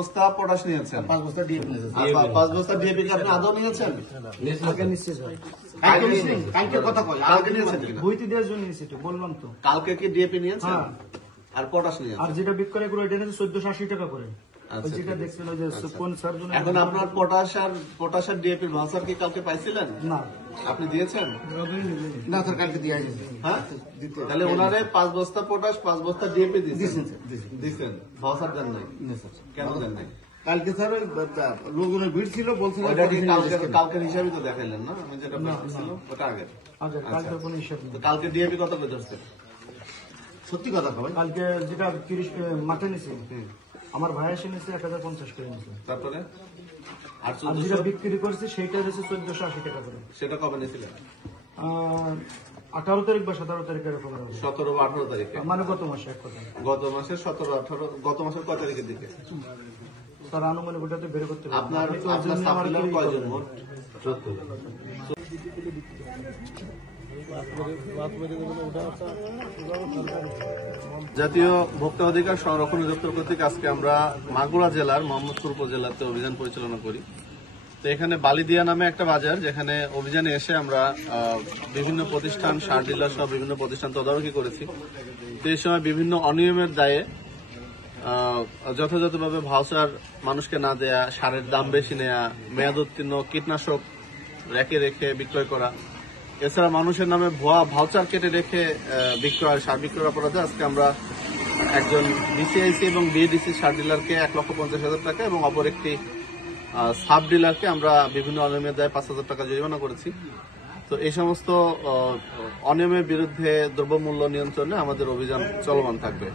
বস্তা পটাশ নিয়েছেন, 5 বস্তা ডিএপি নিয়েছে। 5 বস্তা ডিএপি কি আপনি আদৌ নিয়েছেন? আগে নিশ্চয় ভাই, কালকে কথা কই, কালকে নিয়েছেন কিনা? বইতে দেওয়ার জন্য নিয়েছি তো, বললাম তো। কালকে কি ডিএপি নিয়েছেন হ্যাঁ। আর পটাশ নিয়েছেন? আর যেটা বিক্রয় করে ওইটা নিয়েছে 1480 টাকা করে। আচ্ছা, ওই যেটা ঠিক আছে। দেখছিল যে কোন স্যার জন্য। এখন আপনার পটাশ আর ডিএপির ভাউচার কি কালকে পাইছিলেন? না, আপনি দিয়েছেন? না স্যার কালকে দিয়ে আসছে। হ্যাঁ, তাহলে ওনারে 5 বস্তা পটাশ 5 বস্তা ডিএপি দিচ্ছেন, ভাউচার দেন নাই? কেন দেন নাই? কালকে স্যার লোকজনের ভিড় ছিল, বলছিল ওইটা কি কালকের হিসাবই তো দেখাইলেন না? আমি যেটা বলছিল ওটা আগে। আগে কালকে কোনো হিসাব তো নেই। কালকে ডিএপি কত করে ধরছে? সত্যি কথা কই, কালকে যেটা 30 মাঠে নিছে, আমার ভাই এসে নিছে 1050 করে নিছে। তারপরে আর আর যেটা বিক্রি করছে সেইটা হচ্ছে 1480 টাকা করে। সেটা কবে নিয়েছিলেন? 18 তারিখ বা 17 তারিখ এরকম হবে। 17 বা 18 তারিখে, মানে গত মাসে এক কথা। গত মাসের 17-18, গত মাসের কয় তারিখের দিকে? তার আনুমানিক ওটাতে বের করতে পারবো। আপনার আমি তো ওই জন্য আমার সাপ্লাইয়ার কি কয়জন মোট? জাতীয় ভোক্তা অধিকার সংরক্ষণ অধিদপ্তর কর্তৃক আজকে আমরা মাগুরা জেলার মোহাম্মদপুর উপজেলাতে অভিযান পরিচালনা করি। তো এখানে বালিদিয়া নামে একটা বাজার, যেখানে অভিযানে এসে আমরা বিভিন্ন প্রতিষ্ঠান, সার ডিলার সহ বিভিন্ন প্রতিষ্ঠান তদারকি করেছি। তো এই সময় বিভিন্ন অনিয়মের দায়ে যথাযথভাবে ভাউচার মানুষকে না দেয়া, সারের দাম বেশি নেয়া, মেয়াদ উত্তীর্ণ কীটনাশক রেখে রেখে বিক্রয় করা, এছাড়া মানুষের নামে ভুয়া ভাউচার কেটে রেখে বিক্রয়, সার বিক্রয় অপরাধে আজকে আমরা একজন ডিসিআইসি এবং বিএডিসি সার ডিলারকে 1,50,000 টাকা এবং অপর একটি সাব ডিলারকে আমরা বিভিন্ন অনিয়মের দায়ে 5,000 টাকা জরিমানা করেছি। তো এই সমস্ত অনিয়মের বিরুদ্ধে দ্রব্যমূল্য নিয়ন্ত্রণে আমাদের অভিযান চলমান থাকবে।